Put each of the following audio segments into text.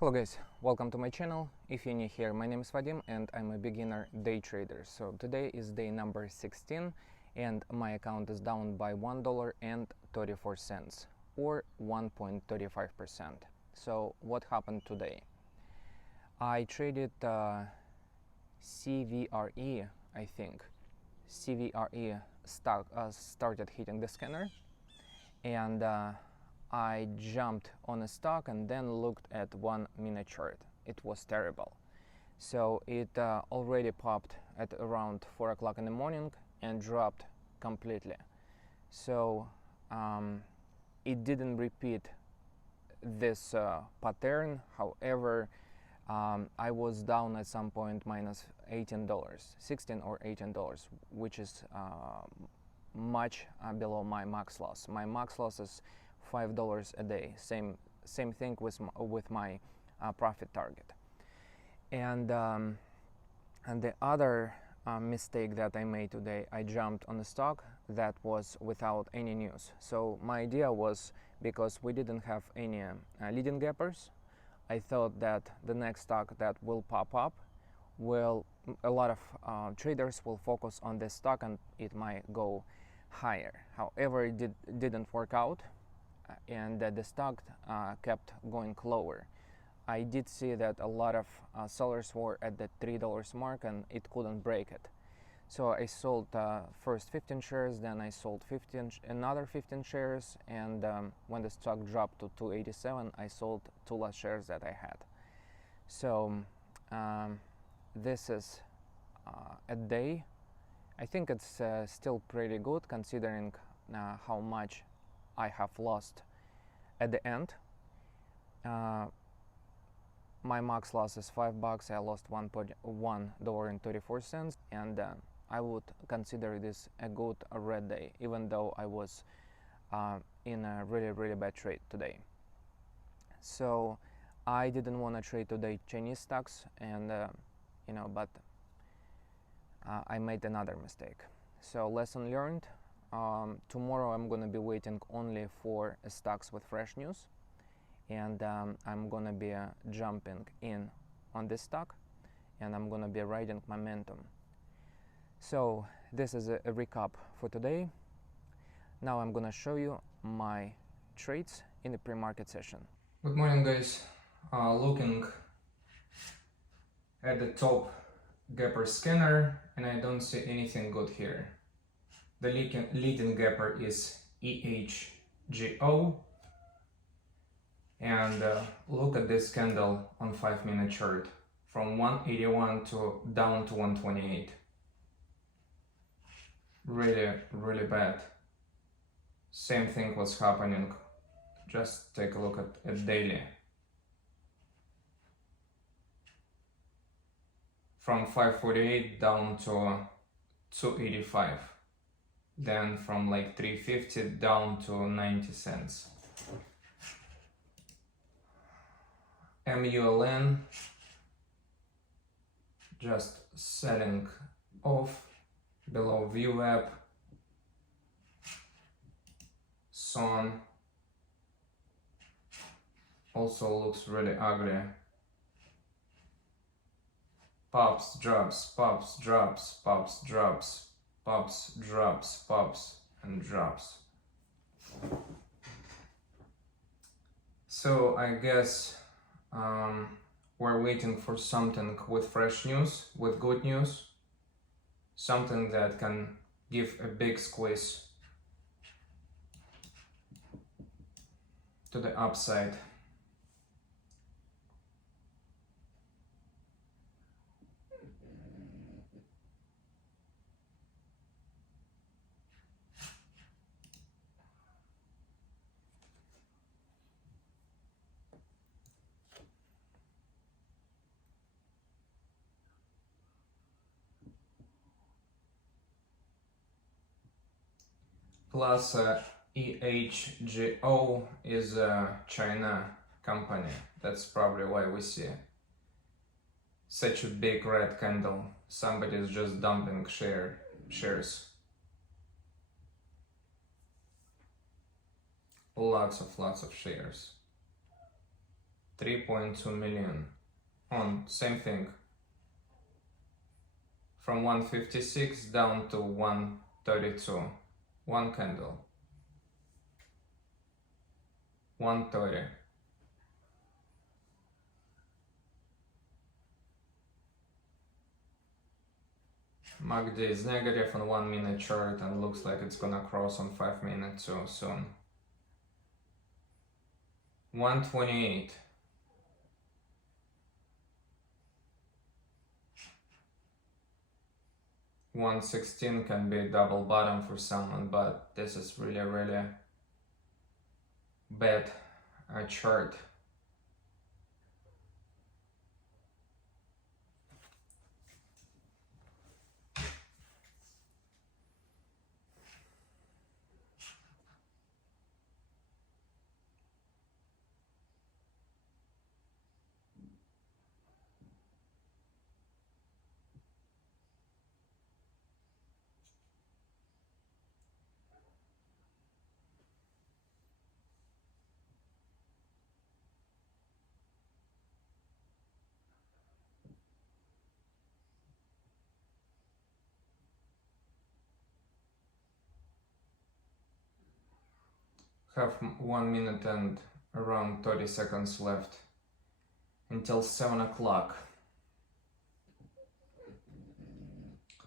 Hello guys, welcome to my channel. If you're new here, my name is Vadim and I'm a beginner day trader. So today is day number 16 and my account is down by $1.34 or 1.35%. So what happened today? I traded CVRE, I think. CVRE started hitting the scanner, and I jumped on a stock and then looked at 1 minute chart. It was terrible. So it already popped at around 4 o'clock in the morning and dropped completely. So it didn't repeat this pattern. However, I was down at some point minus $18, $16 or $18, which is much below my max loss. My max loss is $5 a day. Same thing with my profit target. And the other mistake that I made today, I jumped on a stock that was without any news. So my idea was, because we didn't have any leading gappers, I thought that the next stock that will pop up a lot of traders will focus on this stock and it might go higher. However, it didn't work out, and the stock kept going lower. I did see that a lot of sellers were at the $3 mark and it couldn't break it. So I sold first 15 shares, then I sold another 15 shares, and when the stock dropped to 287, I sold 2 last shares that I had. So this is a day. I think it's still pretty good considering how much I have lost at the end. My max loss is $5. I lost $1.34, and I would consider this a good red day, even though I was in a really bad trade today. So I didn't want to trade today Chinese stocks, and but I made another mistake. So lesson learned. Tomorrow I'm gonna be waiting only for stocks with fresh news, and I'm gonna be jumping in on this stock, and I'm gonna be riding momentum. So this is a recap for today. Now I'm gonna show you my trades in the pre-market session. Good morning guys. Looking at the top gapper scanner, and I don't see anything good here. The leading gapper is EHGO, and look at this candle on 5-minute chart, from 181 to down to 128. Really bad. Same thing was happening. Just take a look at daily. From 548 down to 285. Then from like 350 down to 90 cents. MULN just selling off below VWAP. SON also looks really ugly. Pops, drops, pops, drops, pops, drops, pops, drops, pops, and drops. So I guess we're waiting for something with fresh news, with good news, something that can give a big squeeze to the upside. Plus EHGO is a China company. That's probably why we see such a big red candle. Somebody is just dumping shares. Lots of shares. 3.2 million. On same thing. From 156 down to 132. One candle. 130. MACD is negative on 1 minute chart and looks like it's gonna cross on 5 minutes so soon. 128. $116 can be a double bottom for someone, but this is really bad chart. Have 1 minute and around 30 seconds left until 7 o'clock.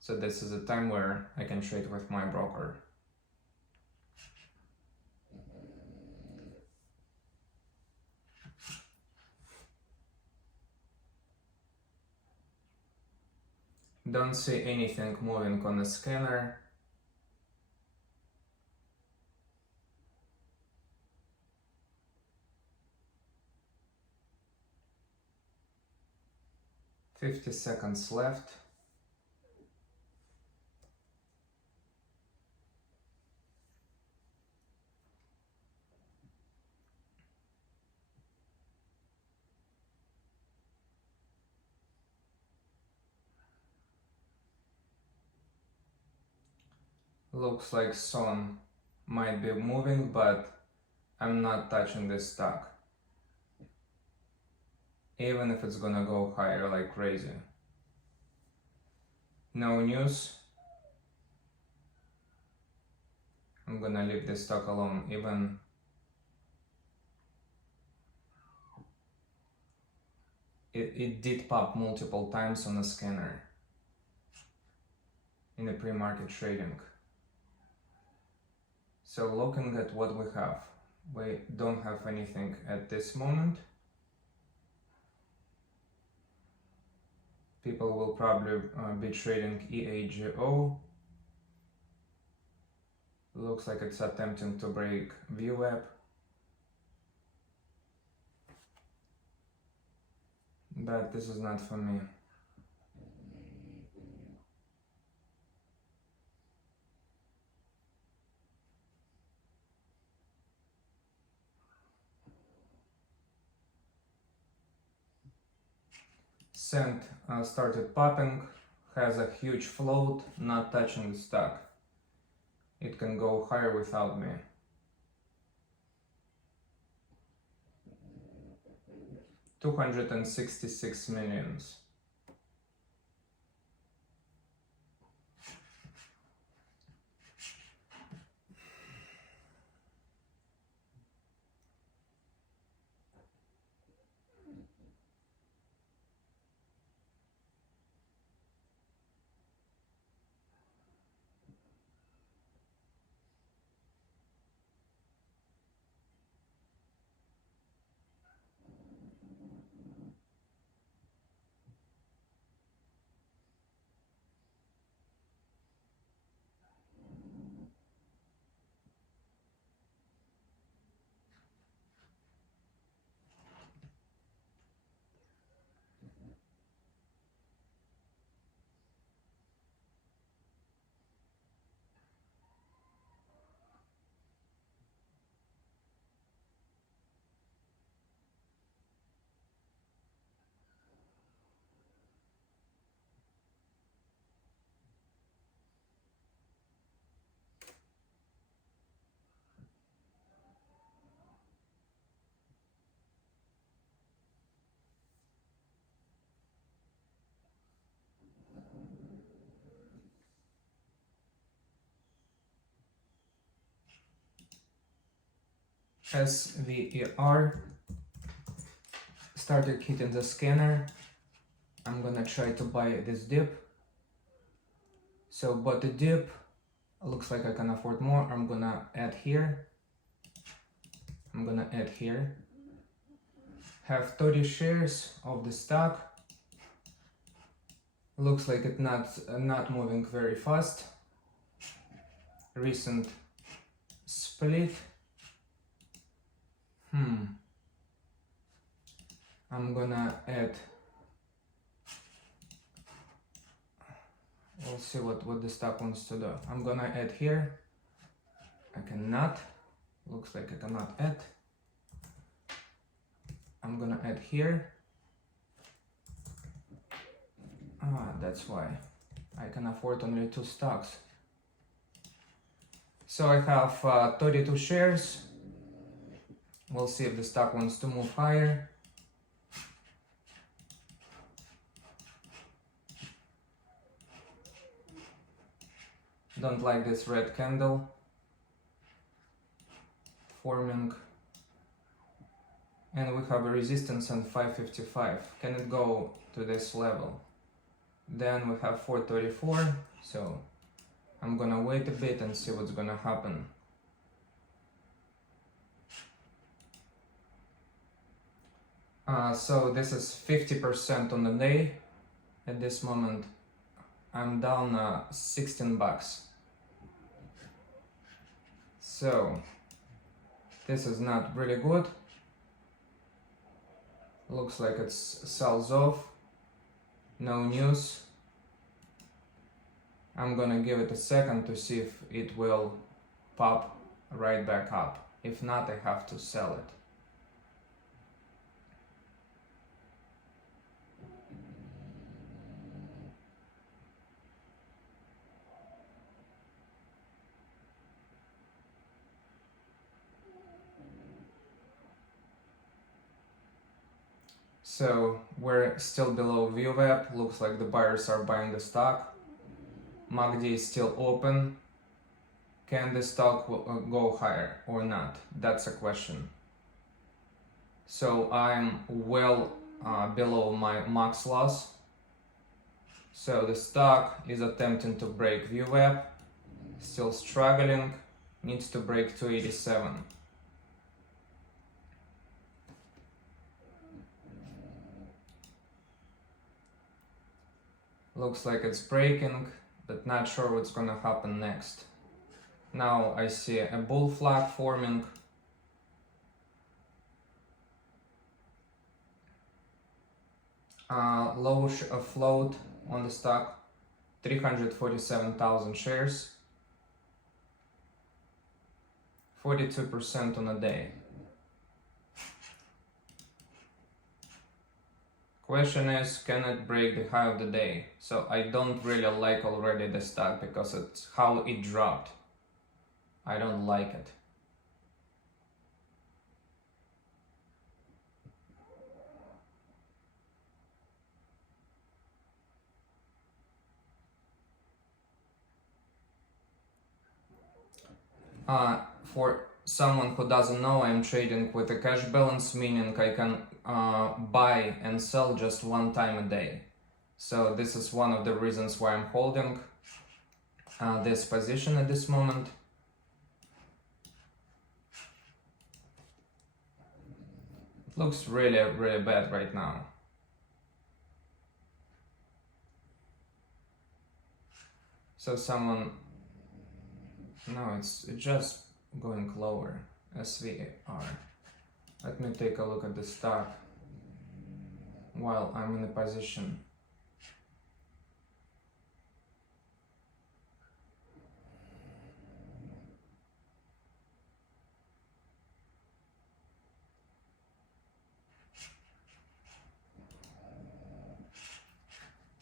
So this is a time where I can trade with my broker. Don't see anything moving on the scanner. $50 seconds left. Looks like Son might be moving, but I'm not touching this stock. Even if it's gonna go higher like crazy. No news. I'm gonna leave this stock alone. Even it did pop multiple times on the scanner in the pre-market trading. So looking at what we have, we don't have anything at this moment. People will probably be trading EAGO. Looks like it's attempting to break VWAP. But this is not for me. Cent started popping, has a huge float, not touching the stock. It can go higher without me. $266 million. SVER started hitting the scanner. I'm gonna try to buy this dip. So bought the dip, looks like I can afford more. I'm gonna add here. Have 30 shares of the stock. Looks like it's not moving very fast. Recent split. I'm gonna add. We'll see what the stock wants to do. I'm gonna add here. I cannot. Looks like I cannot add. I'm gonna add here. That's why I can afford only 2 stocks. So I have 32 shares. We'll see if the stock wants to move higher. Don't like this red candle forming. And we have a resistance on 555. Can it go to this level? Then we have 434. So I'm gonna wait a bit and see what's gonna happen. So this is 50% on the day. At this moment, I'm down $16. So this is not really good. Looks like it sells off. No news. I'm gonna give it a second to see if it will pop right back up. If not, I have to sell it. So we're still below VWAP. Looks like the buyers are buying the stock. MACD is still open. Can the stock go higher or not? That's a question. So I'm well below my max loss. So the stock is attempting to break VWAP. Still struggling. Needs to break 287. Looks like it's breaking, but not sure what's gonna happen next. Now I see a bull flag forming. Low float on the stock, 347,000 shares, 42% on a day. Question is, can it break the high of the day? So I don't really like already the stock because it's how it dropped. I don't like it. For someone who doesn't know, I'm trading with a cash balance, meaning I can buy and sell just one time a day. So this is one of the reasons why I'm holding this position at this moment. It looks really, really bad right now. So someone, no, it's just going lower. SVR. Let me take a look at the stock while I'm in a position.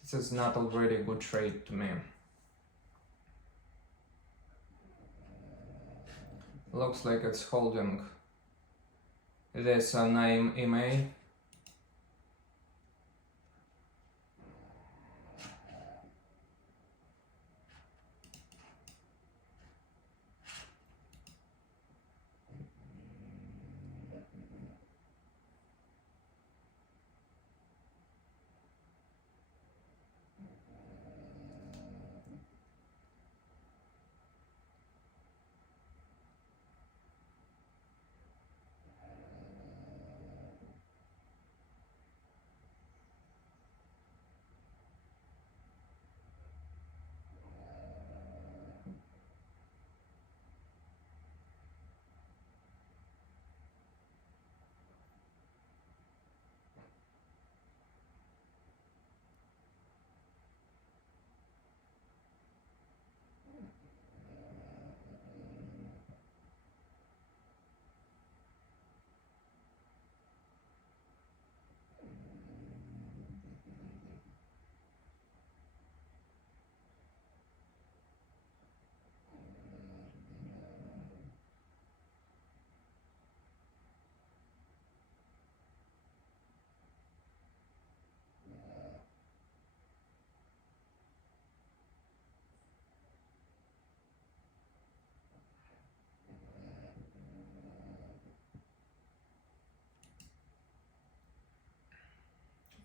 This is not already a good trade to me. Looks like it's holding this name EMA.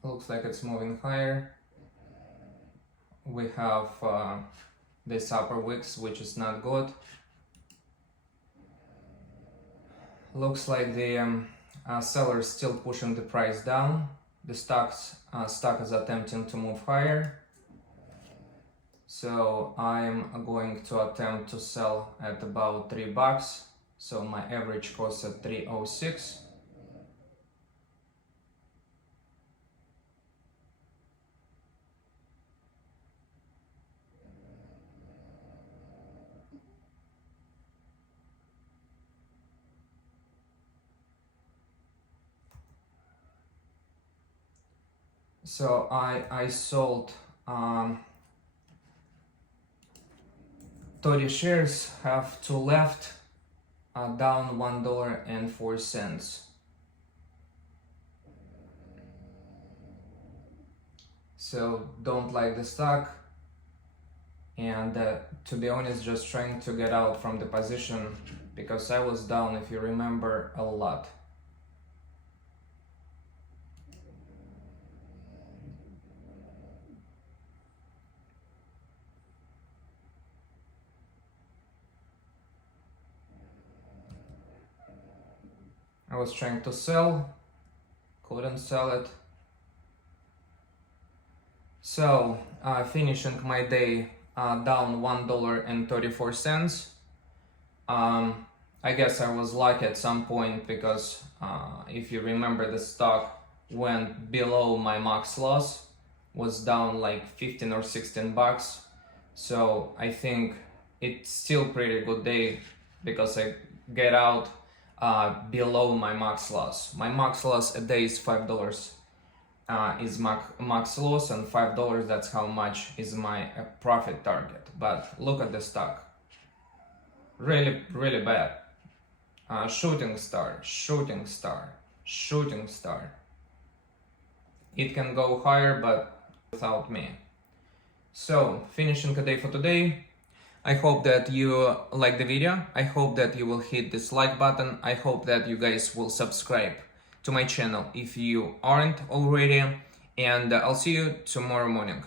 Looks like it's moving higher. We have this upper wicks, which is not good. Looks like the seller is still pushing the price down. The stock is attempting to move higher. So I'm going to attempt to sell at about $3. So my average cost at 306. So I sold 30 shares, have 2 left, down $1.04. So don't like the stock, and to be honest, just trying to get out from the position because I was down, if you remember, a lot. I was trying to sell, couldn't sell it. So finishing my day down $1.34. I guess I was lucky at some point because if you remember, the stock went below my max loss, was down like 15 or 16 bucks. So I think it's still pretty good day because I get out below my max loss. My max loss a day is $5 is max loss, and $5, that's how much is my profit target. But look at the stock, really bad. Shooting star, shooting star, shooting star. It can go higher, but without me. So finishing the day for today. I hope that you like the video. I hope that you will hit this like button. I hope that you guys will subscribe to my channel if you aren't already. And I'll see you tomorrow morning.